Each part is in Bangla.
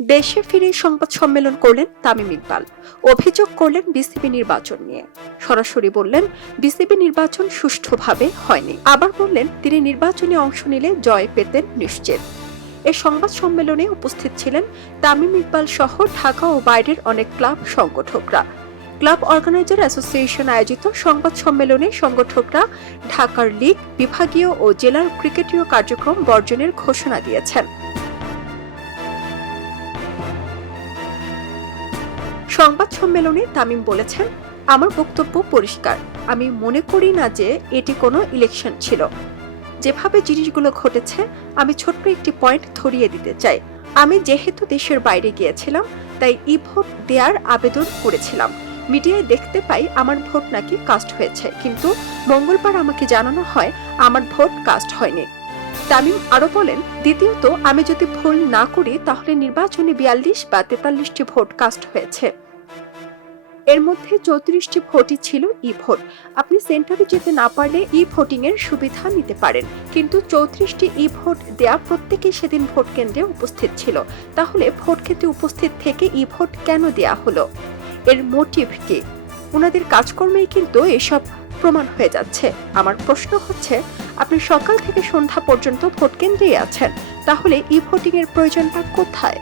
দেশে ফিরে সংবাদ সম্মেলন করলেন তামিম ইকবাল। অভিযোগ করলেন বিসিবি নির্বাচন নিয়ে। সরাসরি বললেন, বিসিবি নির্বাচন সুষ্ঠুভাবে হয়নি। আবার বললেন, তিনি নির্বাচনে অংশ নিলে জয় পেতেন নিশ্চিত। এ সংবাদ সম্মেলনে উপস্থিত ছিলেন তামিম ইকবাল সহ ঢাকা ও বাইরের অনেক ক্লাব সংগঠকরা। ক্লাব অর্গানাইজার অ্যাসোসিয়েশন আয়োজিত সংবাদ সম্মেলনে সংগঠকরা ঢাকার লীগ, বিভাগীয় ও জেলার ক্রিকেটীয় কার্যক্রম বর্জনের ঘোষণা দিয়েছেন। সংবাদ সম্মেলনে তামিম বলেছেন, আমার বক্তব্য পরিষ্কার। আমি মনে করি না যে এটি কোনো ইলেকশন ছিল। যেভাবে জিনিসগুলো ঘটেছে, আমি ছোট্ট একটি পয়েন্ট ধরিয়ে দিতে চাই। আমি যেহেতু দেশের বাইরে গিয়েছিলাম, তাই ই ভোট দেওয়ার আবেদন করেছিলাম। মিডিয়ায় দেখতে পাই আমার ভোট নাকি কাস্ট হয়েছে, কিন্তু মঙ্গলবার আমাকে জানানো হয়, আমার ভোট কাস্ট হয়নি। তামিম আরও বলেন, দ্বিতীয়ত, আমি যদি ভুল না করি, তাহলে নির্বাচনে বিয়াল্লিশ বা তেতাল্লিশটি ভোট কাস্ট হয়েছে। এর মধ্যে চৌত্রিশটি ভোটই ছিল ই ভোট। আপনি সেন্টারে যেতে না পারলে ই ভোটিং এর সুবিধা নিতে পারেন। কিন্তু চৌত্রিশটি ই ভোট দেয়া প্রত্যেকেই সেদিন ভোট কেন্দ্রে উপস্থিত ছিল। তাহলে ভোট কেন্দ্রে উপস্থিত থেকে ই ভোট কেন দেয়া হলো? এর মোটিভ কি? ওনাদের কাজকর্মেই কিন্তু এসব প্রমাণ হয়ে যাচ্ছে। আমার প্রশ্ন হচ্ছে, আপনি সকাল থেকে সন্ধ্যা পর্যন্ত ভোট কেন্দ্রেই আছেন। তাহলে ই ভোটিং এর প্রয়োজনটা কোথায়?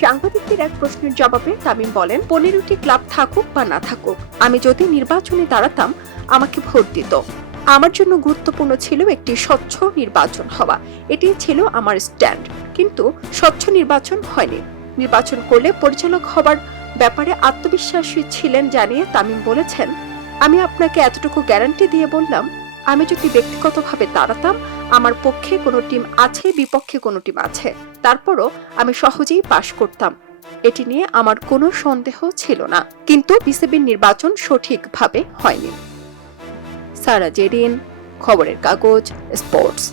সাংবাদিকদের এক প্রশ্নের জবাবে তামিম বলেন, পনেরোটি ক্লাব থাকুক বা না থাকুক, আমি যদি নির্বাচনে দাঁড়াতাম, আমাকে ভোট দিত। আমার জন্য গুরুত্বপূর্ণ ছিল একটি স্বচ্ছ নির্বাচন হওয়া। এটি ছিল আমার স্ট্যান্ড। কিন্তু স্বচ্ছ নির্বাচন হয়নি। নির্বাচন করলে পরিচালক হবার ব্যাপারে আত্মবিশ্বাসী ছিলেন জানিয়ে তামিম বলেছেন, আমি আপনাকে এতটুকু গ্যারান্টি দিয়ে বললাম, আমি যদি ব্যক্তিগতভাবে দাঁড়াতাম আমার পক্ষে কোনো টিম আছে, বিপক্ষে কোনো টিম আছে। তারপরও আমি সহজেই পাশ করতাম। এটি নিয়ে আমার কোনো সন্দেহ ছিল না। কিন্তু বিসিবির নির্বাচন সঠিকভাবে হয়নি। সারা জেরিন খবরের কাগজ, স্পোর্টস।